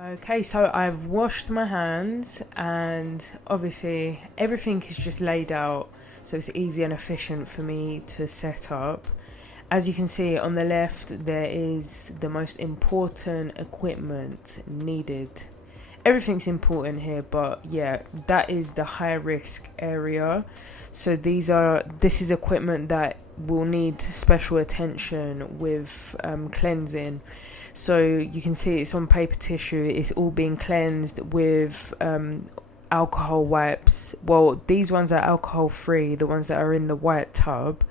Okay, so I've washed my hands and obviously everything is just laid out so it's easy and efficient for me to set up. As you can see on the left, there is the most important equipment needed. Everything's important here, but yeah, that is the high risk area. So this is equipment that will need special attention with cleansing. So you can see it's on paper tissue, it's all being cleansed with alcohol wipes. Well, these ones are alcohol free, the ones that are in the white tub.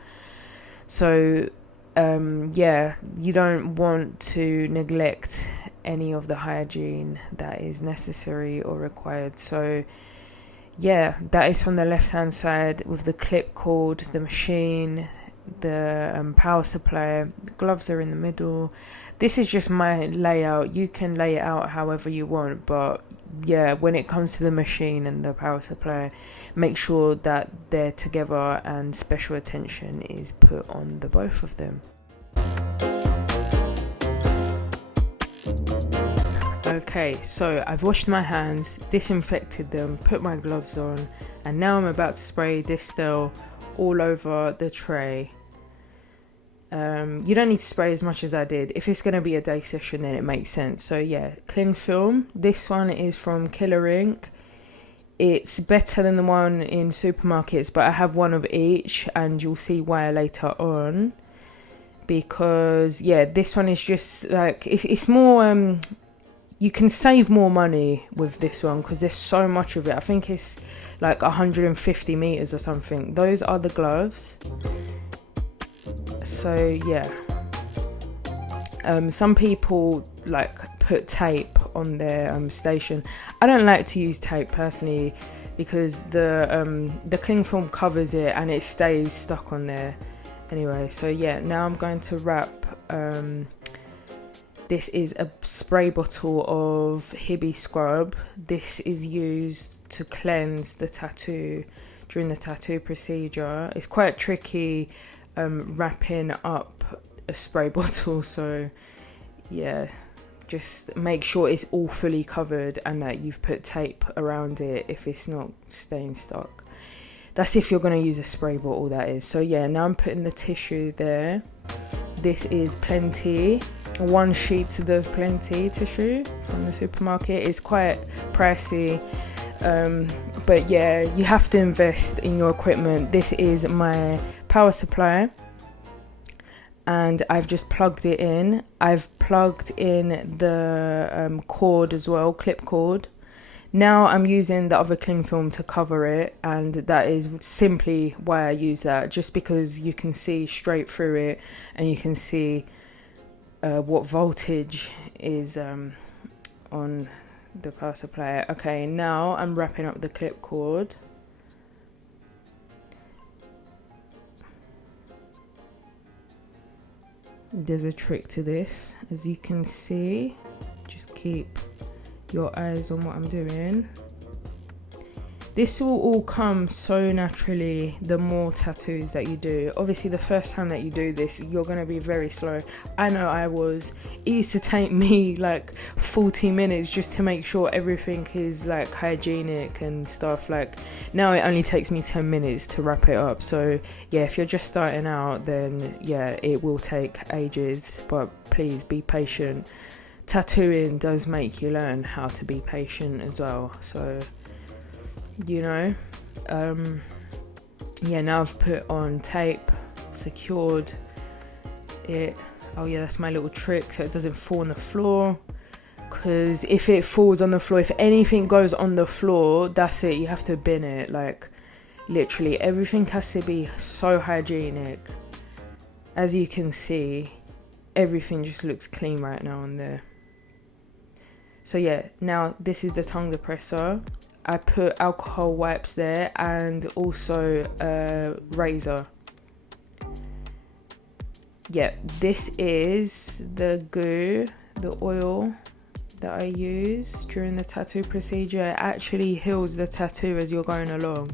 So yeah, you don't want to neglect any of the hygiene that is necessary or required. So yeah, that is on the left hand side with the clip cord, the machine, the power supply. The gloves are in the middle. This is just my layout. You can lay it out however you want, but yeah, when it comes to the machine and the power supply, make sure that they're together and special attention is put on the both of them. Okay, so I've washed my hands, disinfected them, put my gloves on, and now I'm about to spray DISTEL all over the tray. You don't need to spray as much as I did. If it's going to be a day session, then it makes sense. So yeah, cling film. This one is from Killer Ink. It's better than the one in supermarkets, but I have one of each, and you'll see why later on. Because yeah, this one is just like it's more. You can save more money with this one because there's so much of it. I think it's like 150 meters or something. Those are the gloves. So yeah, some people like put tape on their station. I don't like to use tape personally because the cling film covers it and it stays stuck on there anyway. So yeah, now I'm going to wrap. This is a spray bottle of HIBISCRUB. This is used to cleanse the tattoo during the tattoo procedure. It's quite tricky wrapping up a spray bottle, so yeah, just make sure it's all fully covered and that you've put tape around it if it's not staying stuck. That's if you're going to use a spray bottle, that is. So yeah, now I'm putting the tissue there. This is Plenty. One sheet does Plenty tissue from the supermarket. It's quite pricey, but yeah, you have to invest in your equipment. This is my power supply and I've just plugged it in. I've plugged in the cord as well, clip cord. Now I'm using the other cling film to cover it, and that is simply why I use that, just because you can see straight through it and you can see what voltage is on the power supply. Okay, now I'm wrapping up the clip cord. There's a trick to this, as you can see. Just keep your eyes on what I'm doing. This will all come so naturally the more tattoos that you do. Obviously the first time that you do this, you're going to be very slow. I know I was. It used to take me like 40 minutes just to make sure everything is like hygienic and stuff. Like now it only takes me 10 minutes to wrap it up. So yeah, if you're just starting out, then yeah, it will take ages, but please be patient. Tattooing does make you learn how to be patient as well. So you know, yeah, now I've put on tape, secured it. Oh yeah, that's my little trick so it doesn't fall on the floor, because if it falls on the floor, if anything goes on the floor, that's it, you have to bin it. Like literally everything has to be so hygienic. As you can see, everything just looks clean right now on there. So yeah, now this is the tongue depressor. I put alcohol wipes there and also a razor. Yeah, this is the goo, the oil that I use during the tattoo procedure. It actually heals the tattoo as you're going along.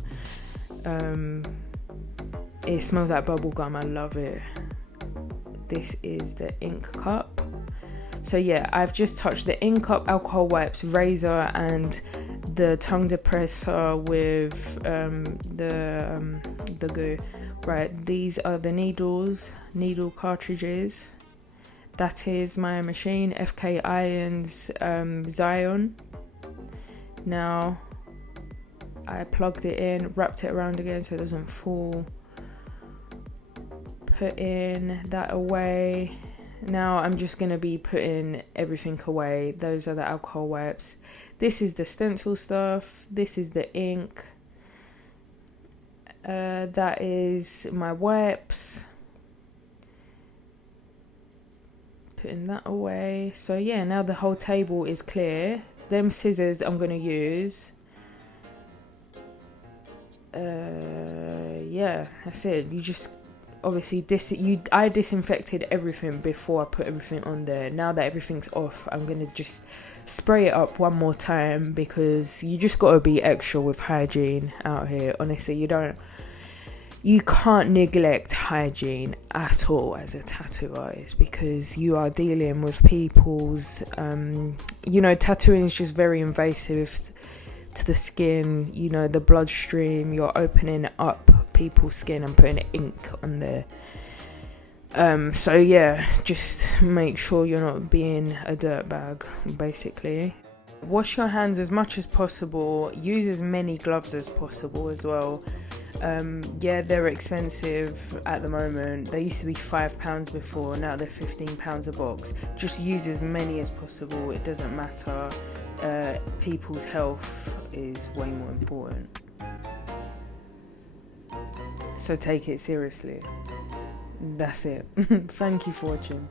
It smells like bubble gum. I love it. This is the ink cup. So yeah, I've just touched the ink cup, alcohol wipes, razor, and the tongue depressor with the goo. Right, these are the needle cartridges. That is my machine, INK-EEZE XION. Now, I plugged it in, wrapped it around again so it doesn't fall. Put in that away. Now I'm just going to be putting everything away. Those are the alcohol wipes. This is the stencil stuff. This is the ink. That is my wipes. Putting that away. So yeah, now the whole table is clear. Them scissors I'm going to use. Yeah, that's it. You just obviously I disinfected everything before I put everything on there. Now that everything's off, I'm gonna just spray it up one more time, because you just gotta be extra with hygiene out here. Honestly, you can't neglect hygiene at all as a tattoo artist, because you are dealing with people's tattooing is just very invasive to the skin, the bloodstream. You're opening up people's skin and putting ink on there. So yeah, just make sure you're not being a dirtbag, basically. Wash your hands as much as possible. Use as many gloves as possible as well. Yeah, they're expensive at the moment. They used to be £5 before, now they're £15 a box. Just use as many as possible. It doesn't matter. People's health is way more important. So take it seriously. That's it. Thank you for watching.